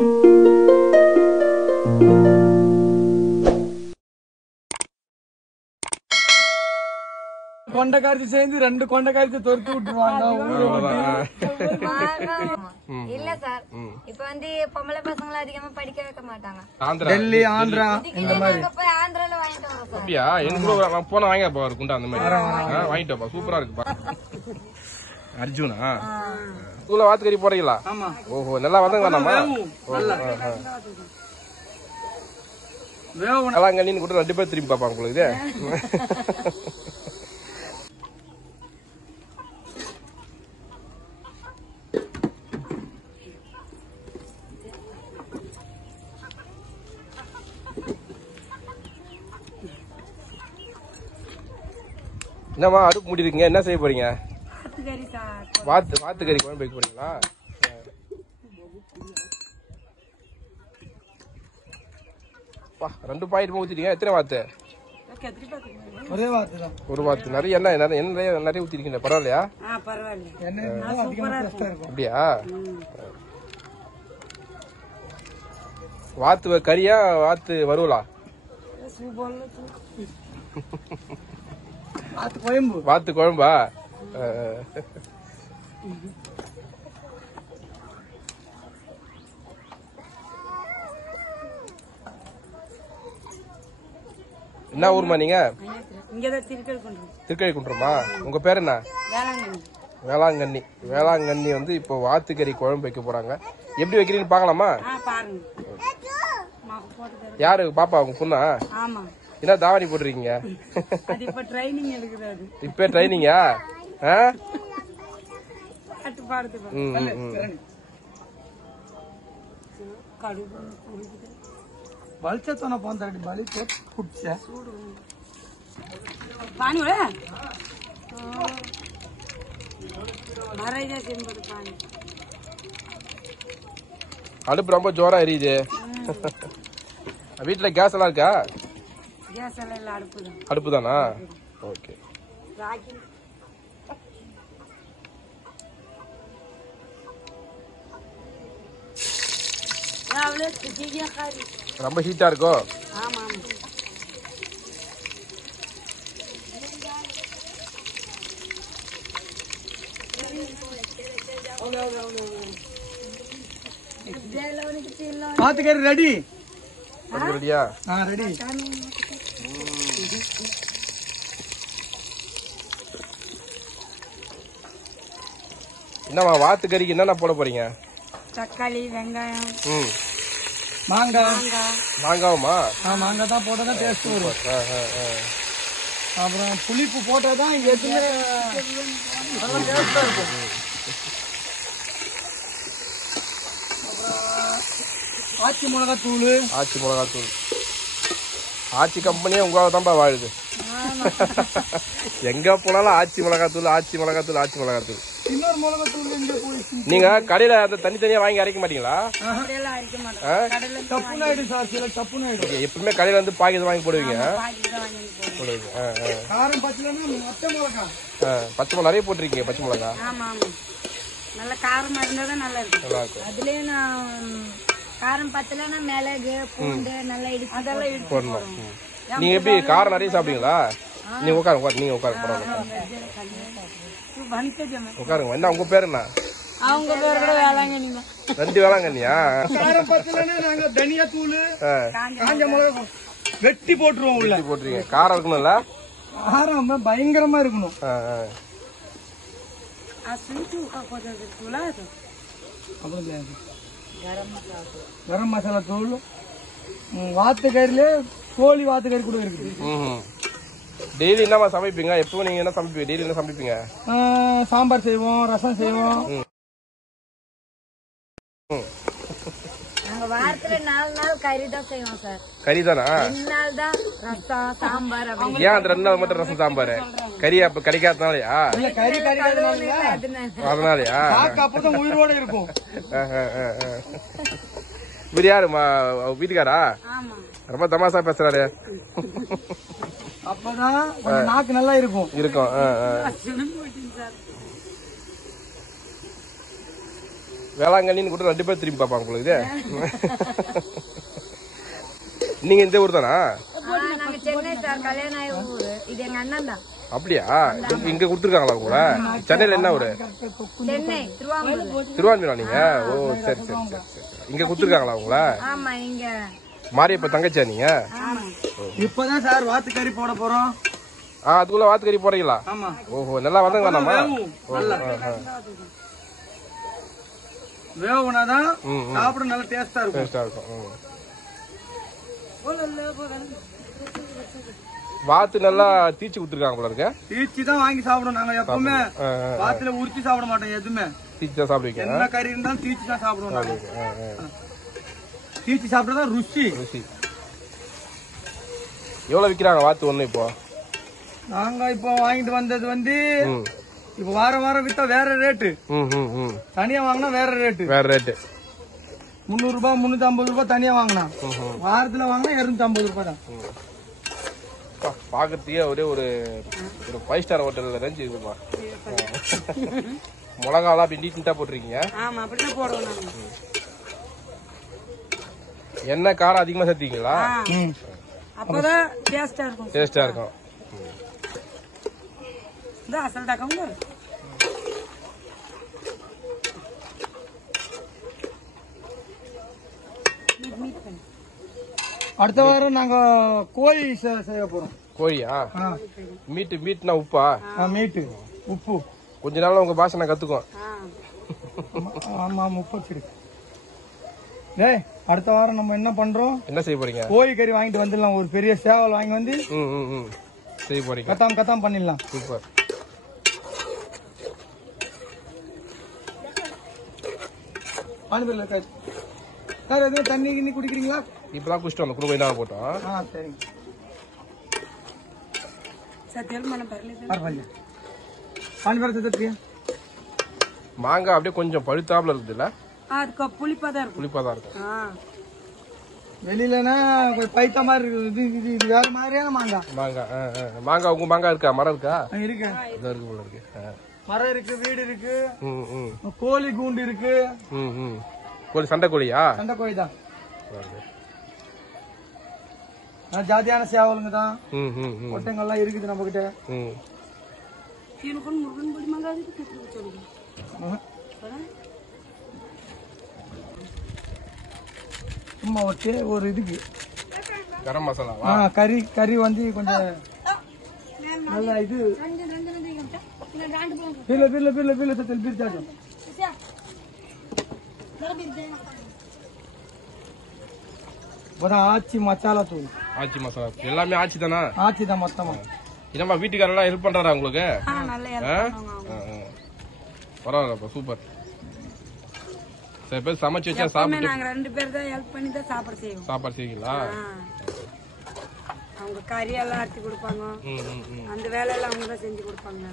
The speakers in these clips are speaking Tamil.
கொண்டைக்காரிச்சி சேர்ந்து 2 கொண்டைக்காரிச்சி தொடுத்து விட்டுருவாங்க. இல்ல சார், இப்ப வந்து பொம்பளை பசங்களை அதிகமா படிக்க வைக்க மாட்டாங்க. டெல்லி, ஆந்திரா இந்த மாதிரி போய் ஆந்திரால வாங்கிட்டு வரோம் சார். அப்படியா? எனக்கு போன வாங்கிப்பா ஒரு குண்டா அந்த மாதிரி வாங்கிட்டோப்பா. சூப்பரா இருக்குப்பா. அர்ஜுனா ஸ்கூல்ல வாத்துக்கறி போறீங்களா? ஓஹோ, நல்லா வந்தங்க நம்ம வேளாங்கண்ணின்னு கூட 2 பேர் திரும்பி பாப்பாங்க உங்களுக்கு. என்னம்மா அடுப்பு மூடி இருக்கீங்க? என்ன செய்ய போறீங்க? வாத்துக்கறி குழம்பு வைக்க போறீங்களா? பா 2 பாக்கெட் ஊத்திட்டீங்க. எத்தனை வாத்து? ஒரே வாத்து தான். ஒரு வாத்து. நிறைய நிறைய ஊத்திருக்கீங்க. பரவாயில்லையா? அப்படியா? வாத்து கறியா வாத்து வறுவலா? வாத்து குழம்பா? என்ன ஊர்மா நீங்க? திருக்கழிக்குன்றமா. உங்க பேர் என்ன? வேளாங்கண்ணி. வேளாங்கண்ணி வந்து இப்போ வாத்துக்கறி குழம்பு வைக்க போறாங்க. எப்படி வைக்கிறீங்கன்னு பாக்கலாமா? யாரு பாப்பா? உங்க பொண்ணா? என்ன தாவணி போட்டுருக்கீங்க? இப்ப ட்ரைனிங்கா? வலிச்சத்தோன போந்தாடி பலி குடிச்ச அடுப்பு ரொம்ப ஜோரா எரியுது. வீட்டுல கேஸ் எல்லாம் இருக்கா? அடுப்பு தானா? ஓகே. ரொம்ப ஹீட்டா இருக்கோ? வாத்துக்கறி ரெடி. ரெடியா? ரெடி. என்னம்மா வாத்துக்கறிக்கு என்னென்ன போட போறீங்க? தக்காளி, வெங்காயம், மாங்காய். மாங்காவுமா? மாங்காய் தான் போட்டா டேஸ்ட் வரும். அப்புறம் புளிப்பு போட்டாதான் எதுவுமே நல்லா டேஸ்டா இருக்கும். அப்புறம் ஆச்சி மிளகாத்தூள். ஆச்சி கம்பெனியே உங்களால தான்ப்பா வாழுது. எங்க போனாலும் ஆச்சி மிளகாத்தூள். இன்னொரு மிளகாத்தூள் எங்க போயிடுச்சு? நீங்க கடையில அந்த தனித்தனியா வாங்கி அரைக்க மாட்டீங்களா? எப்பவுமே கடையில வந்து பாக்கெட் வாங்கி போடுவீங்க. காரம் பச்சை மிளகா நிறைய போட்டிருக்கீங்க. பச்சை மிளகா நல்ல காரமா இருந்தாதான் நல்லா இருக்கும். அதுலயே காரம் பத்தலன்னா மிளகு, பூண்டு நல்லா இடிச்சு போடணும். நீங்க எப்படி காரம் நிறைய சாப்பிடுவீங்களா? நீங்க உட்காருங்க. உட்காருங்க. என்ன உங்க பேரு என்ன? அவங்க பேர் கூட வேளாங்கண்ணி. 2 வேளாங்கண்ணியா? காரம் பத்தலன்னா நாங்க தனியா தூள், காஞ்ச மிளகா வெட்டி போட்டுருவோம். உள்ள போட்டுருக்கீங்க. காரம் இருக்கணும்ல? காரம் பயங்கரமா இருக்கணும். கரம் மசாலா தூள். வாத்துக்கறியில கோழி வாத்துக்கறி கூட இருக்குது. டெய்லி என்னமா சமைப்பீங்க? எப்பவும் நீங்க என்ன சமைப்பீங்க? டெய்லி என்ன சமைப்பீங்க? சாம்பார் செய்வோம், ரசம் செய்வோம். நாங்க வாரத்துல 4 நாள் கறி தான் செய்வோம் சார். கறி தானா? 2 நாள் தான் ரசம், சாம்பார். ஏன் அந்த 2 நாள் மட்டும் ரசம் சாம்பார்? கறி அப்ப கிடைக்காதனாலயா? அதனாலயா? அப்பதான் உயிரோட இருக்கும். இவர் யாரு? வீட்டுக்காரா? ரொம்ப தமாசா பேசுறாரு. அப்பதான் நாக்கு நல்லா இருக்கும். வேளாங்கண்ணின்னு கூட 2 பேர் திரும்பி பாப்பாங்க உங்களுக்கு. நீங்க இந்த ஊர் தானா? நாங்க சென்னை சார், கல்யாணம் ஆய ஊரு. இது எங்க அண்ணன் தான். அப்படியா? இங்க கொடுத்துருக்காங்களா உங்கள? சென்னையில என்ன ஊரு? சென்னை திருவாங்கூர். திருவான்மையா நீங்க? ஓ சரி சரி சரி சரி. இங்க கொடுத்துருக்காங்களா உங்கள? ஆமா. இங்க மாரியப்ப தங்கச்சியா நீங்க? இப்பதான் சார் வாத்துக்கறி போட போறோம். அதுக்குள்ள வாத்துக்கறி போறீங்களா? ஆமா. ஓஹோ, நல்லா வந்தங்க நம்ம. வேவுனாதான் சாப்பிட நல்லா டேஸ்டா இருக்கும். டேஸ்டா இருக்கும். வாத்து நல்லா தீச்சு கொடுத்துருக்காங்க போல இருக்க. தீச்சு தான் வாங்கி சாப்பிடும். நாங்க எப்பவுமே வாத்துல உரிச்சு சாப்பிட மாட்டோம். எதுவுமே தீச்சு தான் சாப்பிடுவீங்க. என்ன கறி இருந்தாலும் தீச்சு தான் சாப்பிடுவோம். தீச்சு சாப்பிட்டா ருசி. எவ்வளவு விக்கிறாங்க வாத்து ஒண்ணு இப்போ? நாங்க இப்போ வாங்கிட்டு வந்தது வந்து இப்ப வாரம் வாரம் வித்தா வேற ரேட்டு. தனியா வாங்கினா வேற ரேட்டு. 300 ரூபாய் 350 ரூபாய் தனியா வாங்கினா, வாரத்துல வாங்கினா 250 ரூபாய் தான். பாக்கிறதுக்கே ஒரே ஒரு 5 ஸ்டார் ஹோட்டல்ல ரேஞ்ச் இருக்குப்பா. மிளகாலாம் அப்படி நீட்டா போட்டிருக்கீங்க. ஆமா, அப்படிதான் போடுவோம். என்ன காரம் அதிகமா சேர்த்தீங்களா? அப்பதான் டேஸ்டா இருக்கும். டேஸ்டா இருக்கும். அசல் தக்கவங்க அடுத்த வாரம் நாங்க கோழி செய்ய போறோம். கோழியா? மீட்னா உப்பா? மீட்டு உப்பு. கொஞ்ச நாள் உங்க பாஷை நான் கத்துக்குவோம். ஆமா, உப்பு சரி. டேய், அடுத்த வாரம் நம்ம என்ன பண்றோம்? என்ன செய்ய போறீங்க? கோழி கறி வாங்கிட்டு வந்துடலாம். ஒரு பெரிய சேவல் வாங்கி வந்து செய்ய போறீங்க. கத்தாம் பண்ணிடலாம். சூப்பர். சார் எதுவும் தண்ணி கிண்ணி குடிக்கிறீங்களா? இப்பதான் குடிச்சிட்டு வந்தோம். குடும்பம் என்ன போட்டோம். சரிங்க. மாங்காய் அப்படியே கொஞ்சம் பழுத்தாப்புல இருக்குது இல்ல? புளிப்பாதான் இருக்கும். வெளியிலனா பைத்த மாதிரி இருக்கு. இது வேற மாதிரியான மாங்காய். மாங்காய் உங்க மாங்காய் இருக்கா? மரம் இருக்கா? இருக்கு. இருக்கு போல இருக்கு. மரம் இருக்கு, வீடு இருக்கு, கோழி கூண்டு இருக்கு. கோழி சண்டை கோழியா? சண்டை கோழி தான். ஜாதியான சேவலுங்க தான். ஒட்டங்கள்லாம் இருக்குது நம்ம கிட்ட. சும்மா ஒரு இதுக்கு கரம் மசாலா கறி வந்து கொஞ்சம் நல்லா இது ஆச்சி மசாலா தூள். ஆச்சி மசாலா எல்லாமே ஆச்சி தானா? ஆச்சி தான் மொத்தமா. என்னம்மா வீட்டுக்காரெல்லாம் ஹெல்ப் பண்றாரா உங்களுக்கு? பரவாயில்லப்பா, சூப்பர். சில பேர் சமைச்சு வச்சா சாப்பிட்டு நாங்க 2 பேர் தான் ஹெல்ப் பண்ணி தான் சாப்பாடு செய்வீங்களா? அவங்க கறி எல்லாம் அரைச்சி கொடுப்பாங்க. அந்த வேலை எல்லாம் அவங்க தான் செஞ்சு கொடுப்பாங்க.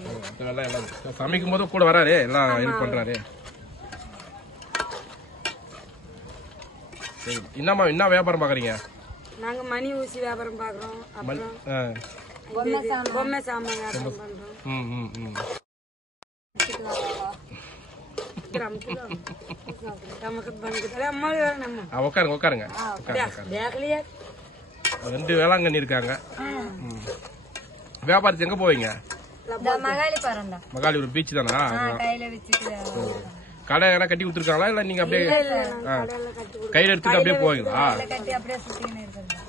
சமைக்கும் போது கூட வராரு, எல்லாம் ஹெல்ப் பண்றாரு. என்னம்மா என்ன வியாபாரம் பாக்குறீங்க? நாங்க மணி ஊசி வியாபாரம் பாக்குறோம். அப்புறம் பொம்மை சாமான் வியாபாரம் பண்றோம். உட்காருங்க. 2 வேளாங்கண்ணி இருக்காங்க. வியாபாரத்துக்கு எங்க போவீங்க? மகாலிபுரம் பீச் தானா? கடை எல்லாம் கட்டி கொடுத்துருக்காங்களா இல்ல நீங்க அப்படியே கையில எடுத்துட்டு அப்படியே போவீங்களா?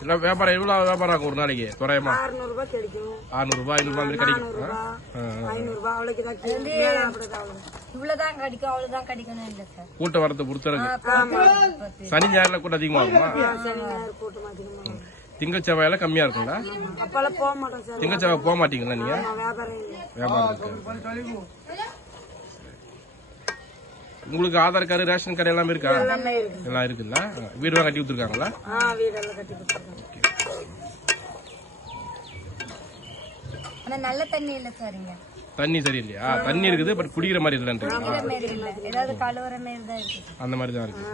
இல்ல வியாபாரம் எவ்வளவு வியாபாரம் ஆகும் ஒரு நாளைக்கு? குறையமா 600 ரூபாய் 500 ரூபாய் கிடைக்கும். கூட்டம் வரத்தை பொறுத்தவரைக்கும் சனி ஞாயிறுல கூட்டம் அதிகமா இருக்குமா? திங்கள் செவ்வாயில கம்மியா இருக்குங்களா? திங்கள் செவ்வாய் போக மாட்டீங்களா நீங்க? வியாபாரம் உங்களுக்கு ஆதார் கார்டு, ரேஷன் கார்டு எல்லாமே இருக்கா? எல்லாம் இருக்குல்ல. வீடு கட்டி கொடுத்துருக்காங்களா? நல்ல தண்ணி இல்ல சாரிங்க. தண்ணி சரியில்லையா? தண்ணி இருக்குது, பட் குடிக்கிற மாதிரி இல்ல. அந்த மாதிரி தான் இருக்கு.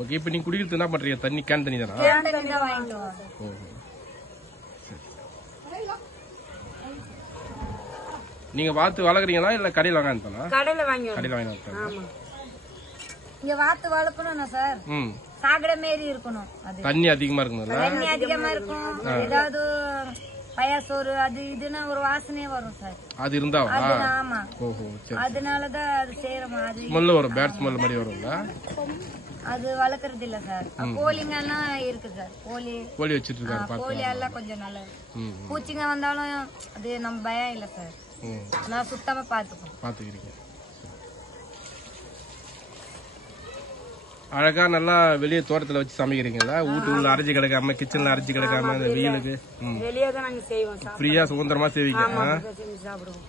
ஓகே, இப்ப நீங்க குடிக்கிறது என்ன பண்றீங்க? தண்ணி கேன் தண்ணி தானா? நீங்க வாத்து வளர்க்குறீங்களா இல்ல கடையில் வாங்கினா? கடையில வாங்கி கடையில் வாங்கி. ஆமா. இங்க வாத்து வளர்க்கணும்னா சார் சாகட மாரி இருக்கணும். அது தண்ணி அதிகமா இருக்கும்ல? தண்ணி அதிகமா இருக்கும். ஏதாவது பயசோறு அது இதுன்னா ஒரு வாசனையே வரும் சார். அது இருந்தாவா? ஆமா. ஓஹோ சரி. அதனாலதான் அது செய்யறோம். அது ஸ்மெல் வரும், பேட் ஸ்மெல் மாதிரி வரும்ல? அது வளர்க்கறது இல்ல சார். கோழிங்க எல்லாம் இருக்கு சார். கோழி வச்சிட்டு இருக்காரு. கோழி எல்லாம் கொஞ்சம் நல்லா பூச்சிங்க வந்தாலும் அது நம்ம பயம் இல்ல சார். நான் சுத்தமா பாத்துக்கிறீங்க. அழகா நல்லா வெளியே தோட்டத்துல வச்சு சமைக்கிறீங்களா? வீட்டுக்குள்ள அரைச்சி கிடக்காம, கிச்சன்ல அரைச்சி கிடக்காம அந்த வெயிலுக்கு வெளியே தான் நாங்க செய்வோம். ஃப்ரீயா சுதந்திரமா செய்வீங்க. சாப்பிடுவோம்.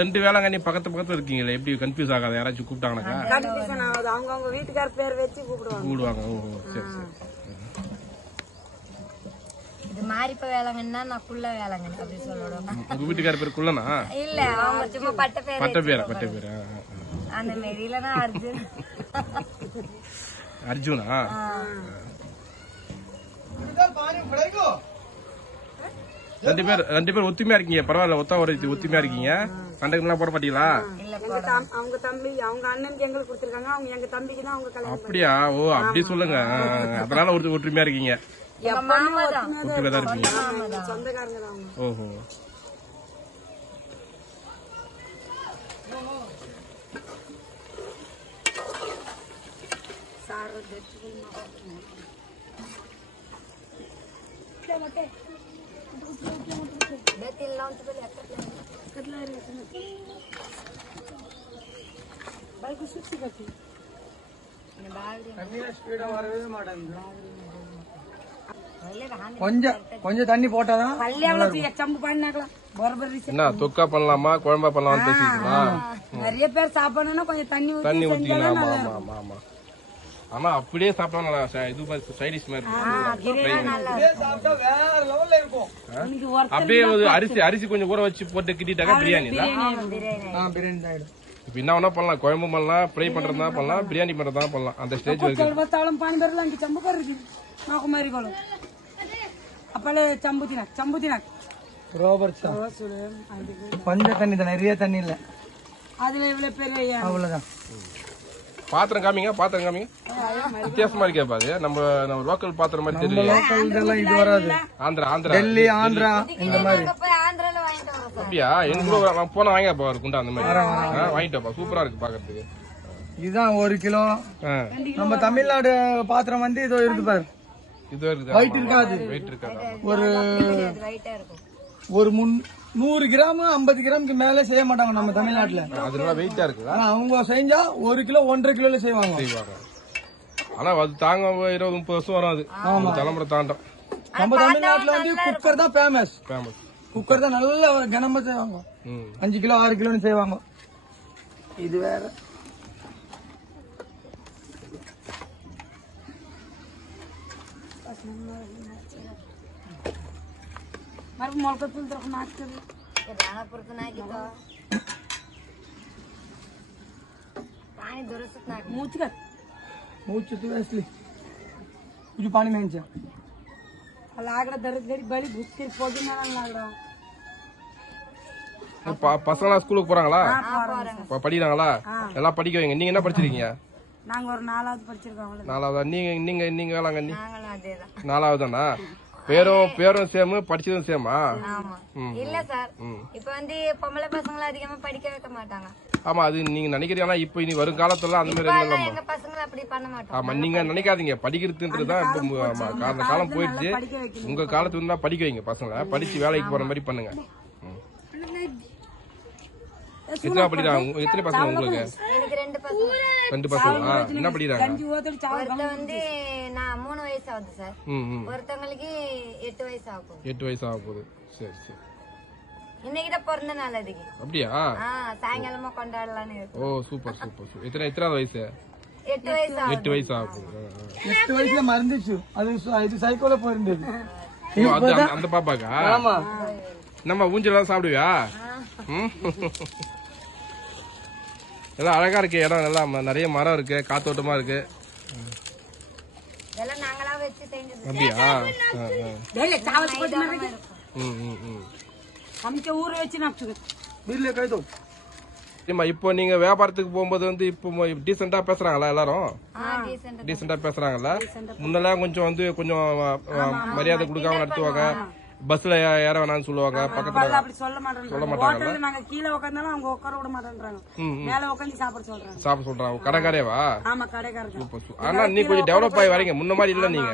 ரெண்டு வேளாங்கண்ணி பக்கத்துல இருக்கீங்களே, எப்படி கன்ஃபியூஸ் ஆகாது? யாராச்சும் கூப்பிட்டாங்கனாக்கா கன்ஃபியூஷன் ஆகுது. அவங்க வீட்டுக்கார பேர் வச்சு கூப்பிடுவாங்க. ஓஹோ சரி சரி. இது மாரிப்ப வேளாங்கண்ணா நான் குள்ள வேளாங்கண்ணி அப்படி சொல்லணும். உங்க வீட்டுக்கார பேர் குள்ளனா? இல்ல அவங்க சும்மா பட்ட பேர். அந்த மாரி இல்லனா அர்ஜுன். அர்ஜுனா? ரெண்டு பேர் ஒத்துமையா இருக்கீங்க. பரவாயில்ல, ஒத்துமையா இருக்கீங்க. கண்டக்ட்லாம் போட மாட்டீங்களா? அவங்க தம்பி அவங்க அண்ணனுக்கு எங்களுக்கு கொடுத்திருக்காங்க. அவங்க எங்க தம்பிக்கு தான் அவங்க கல்யாணம். அப்படியா? ஓ அப்படி சொல்லுங்க. அதனால ஒற்றுமையா இருக்கீங்க. ஒற்றுமையா தான் இருப்பீங்க. சொந்தக்காரங்க தான். ஓஹோ. கொஞ்சம் தண்ணி போட்டாதான். என்ன தொக்கா பண்ணலாமா குழம்பா பண்ணலாம்னு பேசிக்கலாம். நிறைய பேர் சாப்பிடணும்னா கொஞ்சம் தண்ணி ஊத்திக்கலாம். ஆமா ஆமா ஆமா. ஆனா அப்படியே சாப்பிட்டா நல்லா இது சைடிஷ் மாதிரி அப்படியே அரிசி கொஞ்சம் ஊற வச்சு போட்டு கிட்டிட்டாக்கா பிரியாணி தான். இப்ப என்ன வேணா பண்ணலாம், குழம்பு பண்ணலாம், ஃப்ரை பண்றதா பண்ணலாம், பிரியாணி பண்றதா பண்ணலாம். அந்த ஸ்டேஜ் பஞ்ச தண்ணி தான், நிறைய தண்ணி இல்ல. அதுல இவ்வளவு பெரிய அவ்வளவுதான். பாத்திரம் காமிங்க, வித்தியாசமா இருக்கே பாது. நம்ம லோக்கல் பாத்திரம் மாதிரி தெரியல. இது வராது. ஆந்திரா டெல்லி ஆந்திரா இந்த மாதிரி. அப்படியா? எனக்கு போன வாங்க பாரு குண்டா அந்த மாதிரி வாங்கிட்டப்பா. சூப்பரா இருக்கு பாக்குறதுக்கு. இதுதான் 1 கிலோ. நம்ம தமிழ்நாடு பாத்திரம் வந்து இதோ இருக்கு பாரு. இது வெயிட் இருக்காது. ஒரு 100 கிராம் 50 கிராமுக்கு மேல செய்ய மாட்டாங்க நம்ம தமிழ்நாட்டுல. அதனால வெயிட்டா இருக்கு. அவங்க செஞ்சா 1 கிலோ 1.5 கிலோல செய்வாங்க. ஆனா அது தாங்க 20-30 வருஷம் வரும். அது தலைமுறை தாண்டம். நம்ம தமிழ்நாட்டுல வந்து குக்கர் தான் ஃபேமஸ். குக்கர் தான் நல்ல கனமா செய்வாங்க. 5 கிலோ 6 கிலோன்னு செய்வாங்க. இது வேற. మొలకలు తరఫు నాకుతుంది मूचगा मूच तू असली तुझे पानी में जा लागड़ा दर्द गड़ी बड़ी भूख के पोगी ना लागड़ा பசங்களா ஸ்கூலுக்கு போறாங்களா? படிக்கிறாங்களா? எல்லாம் படிக்க வைங்க. நீங்க என்ன படிச்சிருக்கீங்க? நாங்க ஒரு 4வது படிச்சிருக்கோம். 4வதா? நீங்க வேளாங்கண்ணி 4வது தானா? பேரும் சேம், படிச்சதும் சேமா? இல்ல சார், இப்ப வந்து பொம்பளை பசங்களை அதிகமா படிக்க வைக்க மாட்டாங்க. ஆமா, அது நீங்க நினைக்கிறீங்க. இப்ப இனி வரும் காலத்துல அந்த மாதிரி எங்க பசங்களை அப்படி பண்ண மாட்டோம். ஆமா, நீங்க நினைக்காதீங்க. படிக்கிறதுன்றதுதான் இப்ப காலம் போயிடுச்சு. உங்க காலத்துல இருந்தா படிக்க வைங்க பசங்களை. படிச்சு வேலைக்கு போற மாதிரி பண்ணுங்க. எத்தனை படிக்கிறாங்க? எத்தனை பசங்க உங்களுக்கு? எனக்கு 2 பசங்க. 2 பசங்களா? என்ன படிக்கிறாங்க? ஒருத்தர் வந்து நான் 3 வயசு ஆகுது சார். ஒருத்தவங்களுக்கு 8 வயசு ஆகும். 8 வயசு ஆக போகுது. சரி சரி. இன்னைக்குதான் பிறந்த நாள் அதுக்கு. அப்படியா? சாயங்காலமா கொண்டாடலான்னு இருக்கு. ஓ சூப்பர் சூப்பர். எத்தனாவது வயசு? 8 வயசு. 8 வயசு ஆக போகுது. 8 வயசுல மறந்துச்சு. அது சைக்கோல போயிருந்தது. அந்த பாப்பாக்கா? ஆமா. நம்ம ஊஞ்சலாம் சாப்பிடுவியா? எல்லாம் அழகா இருக்கு. இடம் நல்லா நிறைய மரம் இருக்கு, காத்தோட்டமா இருக்கு. எல்லாம் நாங்களா வச்சு வச்சு செஞ்சது அப்படியா சாவச்சு போட்டு சமைக்க ஊற வச்சு நான் வீட்டுல கைதோ இப்போ நீங்க வியாபாரத்துக்கு போகும்போது வந்து இப்போ டீசெண்டா பேசுறாங்களா எல்லாரும் டீசென்ட் டீசெண்டா பேசுறாங்கல்ல முன்னெல்லாம் கொஞ்சம் வந்து கொஞ்சம் மரியாதை கொடுக்காம நடத்துவாங்க பஸ்ல ஏற வேணாம்னு சொல்லுவாங்க பக்கத்துல அப்படி சொல்ல மாட்டேன் ஹோட்டல்ல நாங்க கீழே உட்காந்தாலும் அவங்க உட்கார விட மாட்டேன்றாங்க மேல உட்காந்து சாப்பிட சொல்றாங்க கடைக்காரேவா ஆமா கடைக்காரங்க ஆனா நீ கொஞ்சம் டெவலப் ஆகி வரீங்க முன்ன மாதிரி இல்ல நீங்க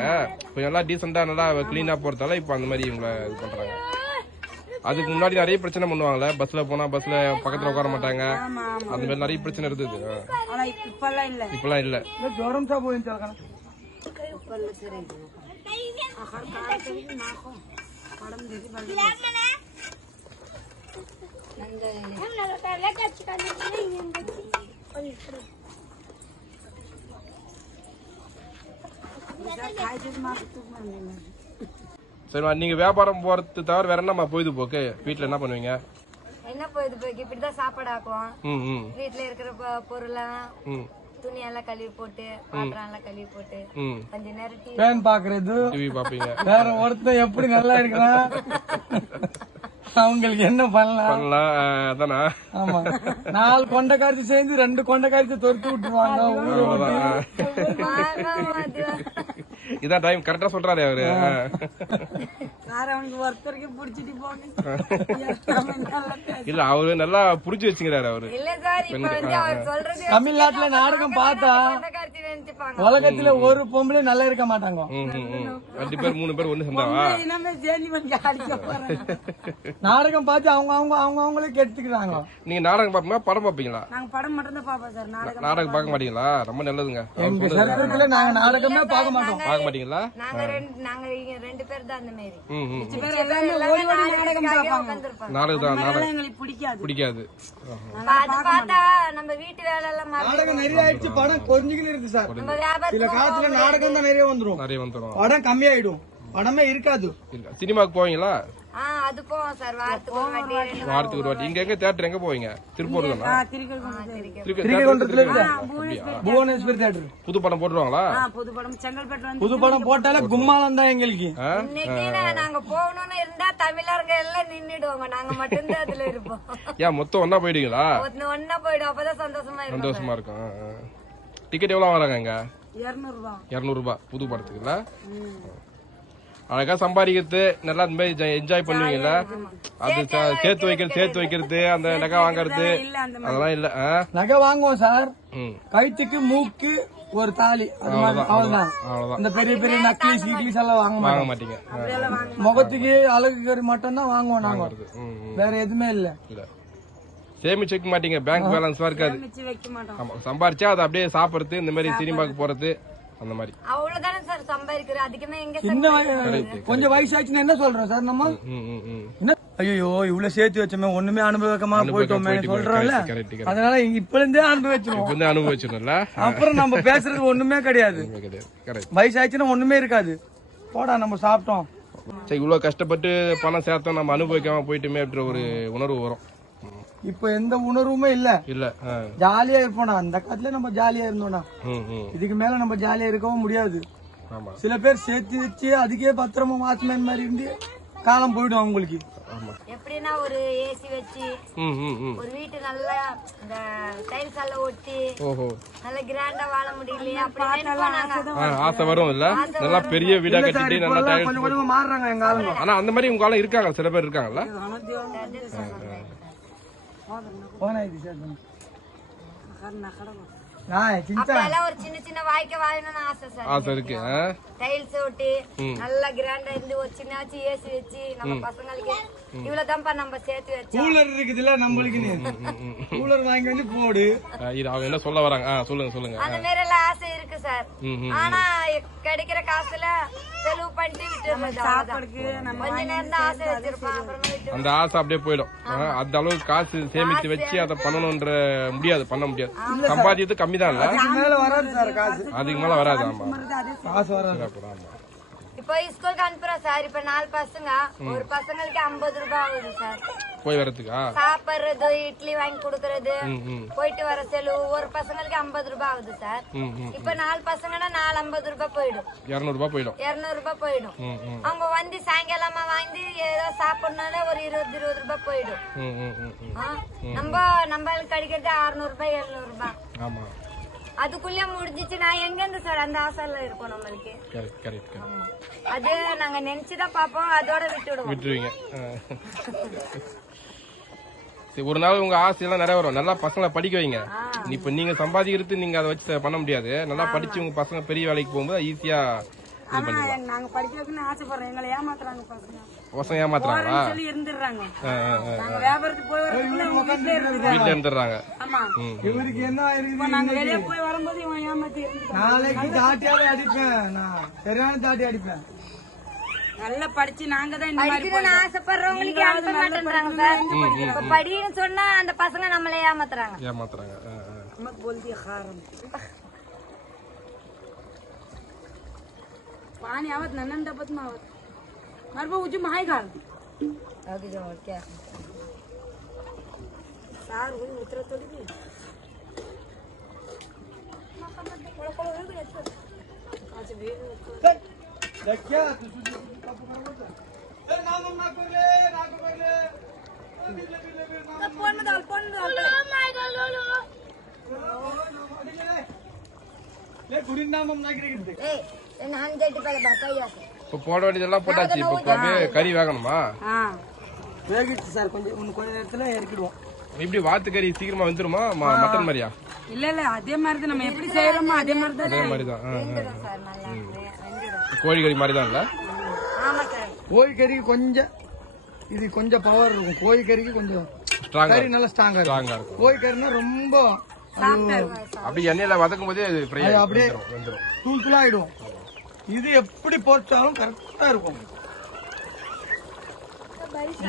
கொஞ்சம் நல்லா டீசெண்டா நல்லா கிளீனா போறதால இப்ப அந்த மாதிரி இவங்க இது பண்றாங்க அதுக்கு முன்னாடி நிறைய பிரச்சனை பண்ணுவாங்கல்ல பஸ்ல போனா பஸ்ல பக்கத்துல உட்கார மாட்டாங்க அந்த மாதிரி நிறைய பிரச்சனை இருந்தது இப்பெல்லாம் இல்ல ஜோரம் சா போயிருந்தாங்க சரிமா நீங்க வியாபாரம் போறது தவிர வேற என்னமா பொழுதுபோக்கு வீட்டுல என்ன பண்ணுவீங்க என்ன பொழுதுபோக்கு இப்படிதான் சாப்பாடு ஆக்குவோம் வீட்டுல இருக்கிற பொருள்லாம் துணி எல்லாம் கழுவி போட்டு பாத்திரம் எல்லாம் கழுவி போட்டு கொஞ்ச நேரம் ஃபேன் பாக்குறது டிவி பாப்பீங்க வேற ஒருத்தன் எப்படி நல்லா இருக்கிறான் அவங்களுக்கு என்ன பண்ணலாம் அதானா ஆமா 4 கொண்டைக்காரிச்சு சேர்ந்து 2 கொண்டைக்காரிச்சு தொடுத்து விட்டுருவாங்க இதான் டைம் கரெக்டா சொல்றாரு அவரு ஒருத்தருக்கு புடிச்சிட்டு போங்க இல்ல அவரு நல்லா புடிச்சு வச்சுக்கிறாரு அவரு தமிழ்நாட்டுல நாடகம் பார்த்தா உலகத்துல ஒரு பொம்பளை நல்லா இருக்க மாட்டாங்க 2 பேர் 3 பேர் ஒண்ணு சேர்ந்தாவா நாடகம் பார்த்து அவங்களே கெடுத்துக்கிறாங்க நீங்க நாடகம் பாப்பீங்களா படம் பாப்பீங்களா நாங்க படம் மட்டும் தான் பாப்போம் சார் நாடகம் பார்க்க மாட்டீங்களா ரொம்ப நல்லதுங்க எங்க சர்க்கத்துல நாங்க நாடகமே பார்க்க மாட்டோம் பார்க்க மாட்டீங்களா நாங்க 2 பேர் தான் அந்த மாதிரி நாடகம் எங்களுக்கு பிடிக்காது பார்த்தா நம்ம வீட்டு வேலை எல்லாம் நாடகம் நிறைய ஆயிடுச்சு படம் கொஞ்சிக்கிட்டு இருக்கு சார் சில காலத்துல நாடகம் தான் நிறைய வந்துரும் படம் கம்மியாயிடும் படமே இருக்காது சினிமாக்கு போவீங்களா அது போவோம் சார் வாரத்துக்கு ஒரு வாட்டி இங்க எங்க தியேட்டர் எங்க போவீங்க திருப்பூர் தானா புவனேஸ்வர் தியேட்டர் புது படம் போட்டுருவாங்களா புது படம் போட்டாலே கும்மாலம் தான் எங்களுக்கு இன்னைக்கு நாங்க போகணும்னு இருந்தா தமிழர்கள் எல்லாம் நின்னுடுவாங்க நாங்க மட்டும்தான் அதுல இருப்போம் ஏன் மொத்தம் ஒன்னா போயிடுவீங்களா ஒன்னா போயிடும் அப்பதான் சந்தோஷமா இருக்கும் டிக்கெட் எவ்வளவு வாங்குறாங்க இங்க 200 ரூபாய் புது படத்துக்குல அழகா சம்பாதிக்கிறது நல்லா இந்த மாதிரி என்ஜாய் பண்ணுவீங்கல்ல அது சேர்த்து வைக்கிறது அந்த நகை வாங்கறது அதெல்லாம் இல்ல நகை வாங்குவோம் சார் கழுத்துக்கு மூக்கு ஒரு தாலி அவ்வளவுதான் இந்த பெரிய பெரிய நக்லீஸ் கிக்லீஸ் எல்லாம் வாங்க மாட்டீங்க முகத்துக்கு அழகு கறி மட்டும் தான் வாங்குவோம் நாங்க வேற எதுவுமே இல்ல சேமிச்சு வைக்க மாட்டீங்க பேங்க் பேலன்ஸ் இருக்காது சம்பாரிச்சா அதை அப்படியே சாப்பிடுறது இந்த மாதிரி சினிமாக்கு போறது அந்த மாதிரி அவ்வளவுதானே சார் சம்பாதிக்கிறோம் அதுக்குமே எங்க கொஞ்சம் வயசாச்சுன்னா என்ன சொல்றோம் சார் நம்ம ஐயோ இவ்வளவு சேர்த்து வச்சோமே ஒண்ணுமே அனுபவமா போயிட்டோமே சொல்றோம்ல அதனால இப்ப இருந்தே அனுபவிச்சிரும்ல அப்புறம் நம்ம பேசுறது ஒண்ணுமே கிடையாது வயசாச்சுன்னா ஒண்ணுமே இருக்காது போடா நம்ம சாப்பிட்டோம் சரி இவ்வளவு கஷ்டப்பட்டு பணம் சேர்த்தோம் நம்ம அனுபவிக்காம போயிட்டுமே அப்படின்ற ஒரு உணர்வு வரும் இப்ப எந்த உணர்வுமே இல்ல ஜாலியா இருப்போம்னா அந்த காலத்துல நம்ம ஜாலியா இருந்தோம்னா இதுக்கு மேல நம்ம ஜாலியா இருக்கவும் முடியாது சில பேர் சேர்த்து வச்சு அதுக்கே பத்திரமா வாட்ச்மேன் மாதிரி இருந்து காலம் போயிடும் அவங்களுக்கு எப்படின்னா ஒரு ஏசி வச்சு ஒரு வீட்டு நல்லா இந்த டைல்ஸ் எல்லாம் ஒட்டி நல்ல கிராண்டா வாழ முடியலையே அப்படி ஆசை வரும் இல்ல நல்லா பெரிய வீடா கட்டிட்டு நல்லா டைல்ஸ் மாறுறாங்க எங்க ஆளுங்க ஆனா அந்த மாதிரி உங்க ஆளுங்க இருக்காங்க சில பேர் இருக்காங்கல்ல ஒரு சின்ன சின்ன வாய்க்க வாழணும்னு ஆசை இருக்கு டைல்ஸ் ஒட்டி நல்லா கிராண்டா இருந்து ஒரு சின்ன ஏசி வச்சு நம்ம பசங்களுக்கு இவ்வளவுதான்ப்பா நம்ம சேர்த்து வச்சு கூலர் இருக்குதுல்ல நம்மளுக்கு கூலர் வாங்கி வந்து போடு அவங்க என்ன சொல்ல வராங்க சொல்லுங்க அந்த மாதிரி எல்லாம் ஆசை இருக்கு சார் ஆனா கிடைக்கிற காசுல செலவு பண்ணிட்டு விட்டு கொஞ்ச நேரம் தான் ஆசை வச்சிருப்போம் அப்புறமே அந்த ஆசை அப்படியே போயிடும் அந்த அளவுக்கு காசு சேமித்து வச்சு அதை பண்ணணும்ன்ற பண்ண முடியாது சம்பாதிச்சது கம்மி தான் இல்ல மேல வராது சார் காசு அதுக்கு மேல வராது ஆமா காசு வராது இப்போ ஸ்கூலுக்கு அனுப்புறோம் சார். இப்ப 4 பசங்க, ஒரு பசங்களுக்கு 50 ரூபாய் ஆகுது சார் போய் வரதுக்கா? சாப்பிடுறது, இட்லி வாங்கி கொடுக்கறது, போயிட்டு வர செலவு ஒரு பசங்களுக்கு 50 ரூபாய் ஆகுது சார். இப்ப 4 பசங்கன்னா 450 ரூபாய் போயிடும். 200 ரூபாய் போயிடும். 200 ரூபாய் போயிடும். அவங்க வந்து சாயங்காலமா வாங்கி ஏதோ சாப்பிடனால ஒரு 20 ரூபாய் போயிடும். நம்மளுக்கு கிடைக்கிறது 600 ரூபாய் 700 ரூபாய். ஆமா, அதுக்குள்ளே முடிஞ்சிச்சுன்னா எங்க இருந்து சார் அந்த ஆசைல இருக்கும் நம்மளுக்கு. அது நாங்க நினைச்சுதான் பாப்போம், அதோட விட்டுருவீங்க. ஒரு நாள் உங்க ஆசையெல்லாம் நிறைவேறும். நல்லா பசங்களை படிக்க வைங்க. இப்ப நீங்க சம்பாதிக்கிறது நீங்க அதை வச்சு பண்ண முடியாது. நல்லா படிச்சு உங்க பசங்க பெரிய வேலைக்கு போகும்போது ஈஸியா நாங்க படிக்க வைக்கணும்னு ஆசைப்படுறோம். எங்களை ஏமாத்துறாங்க பசங்க. ஏமாத்துறாங்களா? இருந்துடுறாங்க. வியாபாரத்துக்கு போய் வீட்டுல இருந்துடுறாங்க. இவருக்கு என்ன இருக்கு, நாங்க வெளியே போய் வரும்போது இவன் ஏமாத்தி நாளைக்கு தாட்டியாவே அடிப்பேன், நான் சரியான தாட்டி அடிப்பேன். நல்லா படிச்சு நாங்க தான் இந்த மாதிரி ஆசைப்படுறவங்களுக்கு அனுப்ப மாட்டேன்றாங்க சார். இப்ப படின்னு சொன்னா அந்த பசங்க நம்மளே ஏமாத்துறாங்க. पाणी आवत ना नंदा पत मावत मारबो उजी माय घाल अगदी जवळ क्या सार होई उतर तोडी नी आज बे क्या ए नाम ना करले फोन में डाल माय घाल ले गुरी नाम ना करले ए நான் ஜெட்டி பல பக்கையா இப்ப போட வேண்டியதெல்லாம் போட்டாச்சு. இப்ப அப்படியே கறி வேகணுமா? வேகிட்டு சார், கொஞ்ச நேரத்துல இறக்கிடுவோம். இப்படி வாத்து கறி சீக்கிரமா வந்துருமா மட்டன் மாதிரியா? இல்ல அதே மாதிரி தான் நம்ம எப்படி செய்யறோமோ அதே மாதிரி தான். அதே மாதிரி தான். கோழி கறி மாதிரி தான் இல்ல? ஆமா சார். கோழி கறி கொஞ்சம் இது கொஞ்சம் பவர் இருக்கும். கோழி கறிக்கு கொஞ்சம் கறி நல்லா ஸ்ட்ராங்கா இருக்கும். கோழி கறினா ரொம்ப அப்படி எண்ணெயில வதக்கும் போதே அப்படியே தூள் தூளா ஆயிடும். இது எப்படி போட்டாலும் கரெக்டா இருக்கும்.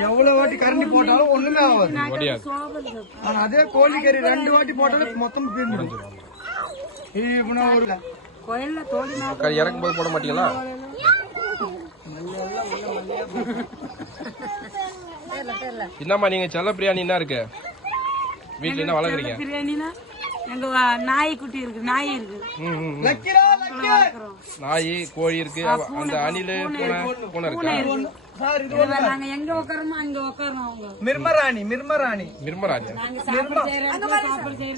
எவ்வளவு வாட்டி கரண்டி போட்டாலும் ஒண்ணுமே ஆகாது. ஆனா அதே கோழி கறி 2 வாட்டி போட்டாலும் மொத்தம் தீர்ந்துடும். கறி இறக்கும் போது போட மாட்டீங்களா? என்னம்மா நீங்க செல்ல பிரியாணி என்ன இருக்கு வீட்டுல என்ன வளர்க்குறீங்க? பிரியாணினா எங்க நாய் குட்டி இருக்கு, நாய் இருக்கு, நாய் கோழி இருக்கு, அந்த அணிலு பூனை இருக்கு. நாங்க எங்க உட்காரமோ அங்க உட்காரோம். அவங்க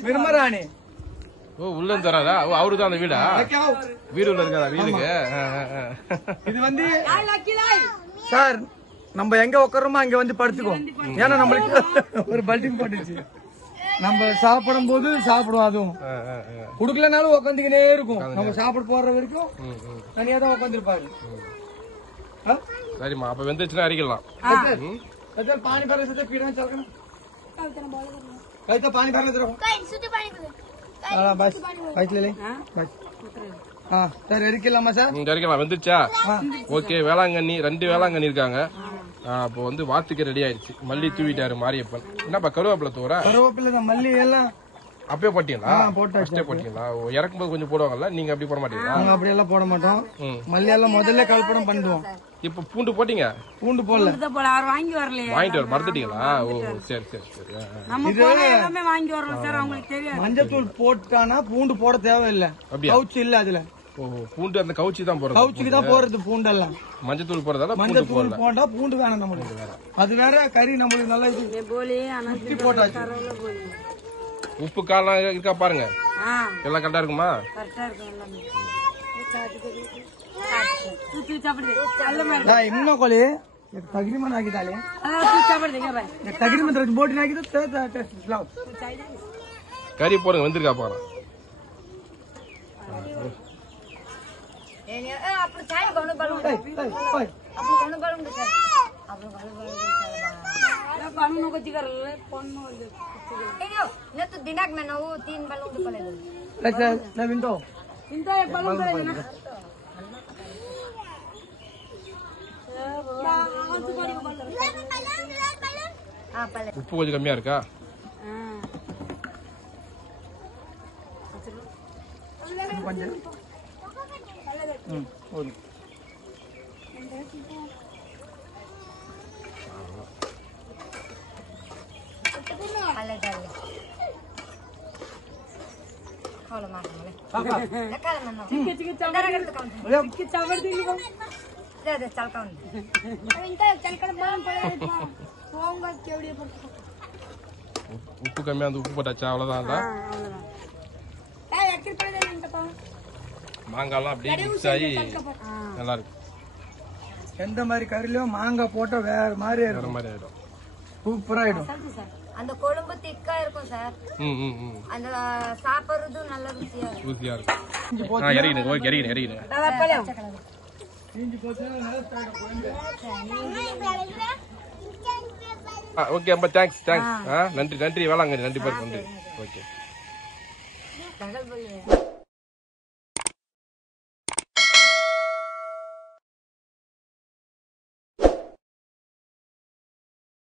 மிர்மராணி ஓ உள்ள இருந்து வராதா? அவருதான் அந்த வீடா? வீடு உள்ள இருக்காதா வீடுக்கு? இது வந்து சார் நம்ம எங்க உட்காரோமோ அங்க வந்து படுத்துக்கோ. ஏன்னா நம்மளுக்கு ஒரு பல்டிங் போட்டுச்சு. நம்ம சாப்பிடும் போது சாப்பிடுவோம். அதுவும் குடுக்கலனாலும் உட்காந்துக்கினே இருக்கும். நம்ம சாப்பிட போற வரைக்கும் தனியா தான் உட்காந்துருப்பாரு. சரிம்மா, அப்ப வெந்துச்சுன்னா அறிக்கலாம். पानी भरले से पीना चल के कहीं तो पानी भरले तेरे बस बस ले ले बस சார் எரிக்கலாமா சார்? எரிக்கலாம். வந்துச்சா? ஓகே. வேளாங்கண்ணி 2 வேளாங்கண்ணி இருக்காங்க. அப்போ வந்து வாத்துக்கு ரெடி ஆயிடுச்சு. மல்லி தூவிட்டாரு மாரியப்பன். என்னப்பா கருவேப்பிலை தூரா? கருவேப்பிலை தான். மல்லி எல்லாம் அப்பயே போட்டீங்களா? போட்டாச்சு. போட்டீங்களா? இறக்கும்போது கொஞ்சம் போடுவாங்கல்ல, நீங்க அப்படி போட மாட்டீங்களா? நாங்க அப்படி எல்லாம் போட மாட்டோம். மல்லி எல்லாம் முதல்ல கல்படம் பண்ணுவோம். இப்ப பூண்டு போட்டீங்க? பூண்டு போடல. அவர் வாங்கி வரலையே. வாங்கிட்டு வர மறந்துட்டீங்களா? ஓ சரி சரி சரி. நம்ம எல்லாமே வாங்கி வரோம் சார். அவங்களுக்கு தெரியாது. மஞ்சத்தூள் போட்டானா பூண்டு போட தேவையில்லை. கவுச்சி இல்ல அதுல. ஓஹோ, பூண்டு அந்த கவுச்சி தான் போறது. கவுச்சிக்கு தான் போறது பூண்டெல்லாம். மஞ்சத்தூள் போறதால மஞ்சத்தூள் போட்டா பூண்டு வேணும் நம்மளுக்கு. அது வேற கறி நம்மளுக்கு நல்லா இது போட்டாச்சு. உப்பு காலம் இருக்கா பாருங்க. எல்லாம் கரெக்டா இருக்குமா? ಇನ್ನೂ ಕೊಲಿ ತಗರಿಮನ್ ಆಗಿದ್ದಾಳೆ ತಗರಿಮನ್ ಬೋಟಿನ ಆಗಿದೆ கறி போடுங்க. வந்திருக்கா பாரு. दिनाक में 3 balon உப்பு கொஞ்சம் கம்மியா இருக்கா? follow மாட்டாங்களே. எக்கால மன்னோ. चिकी चावल दी लो दे चल काउंट. इनका चल कर बाम पड़ा போங்க கேவடிய போட்டு. உப்பு கம்மியா அந்த உப்பு போட்டாச்சா அவ்வளவுதான். ஏய் எக்கிர படல நின்னுப்பா. மாங்காய்லாம் அப்படியே மிக்ஸ் ஆகி நல்லா இருக்கு. எந்த மாதிரி கறிலையும் மாங்காய் போட்டா வேற மாதிரி வேற இருக்கும். மாதிரி ஆயிடும். சூப்பரா ஆயிடும். அந்த கொழும்பு திக்கா இருக்கும் சார். அந்த சாப்பிடுறது நல்ல ருசியா இருக்கும். ருசியா இருக்கு. இறங்கிடுங்க. ஓகே இறங்கிடுங்க. இஞ்சி போச்சுன்னா நல்லா ஸ்டார்ட் போயிடுங்க. ஓகே அம்மா தேங்க்ஸ். நன்றி வேளாங்கண்ணி நன்றி பாரு நன்றி. ஓகே தகவல்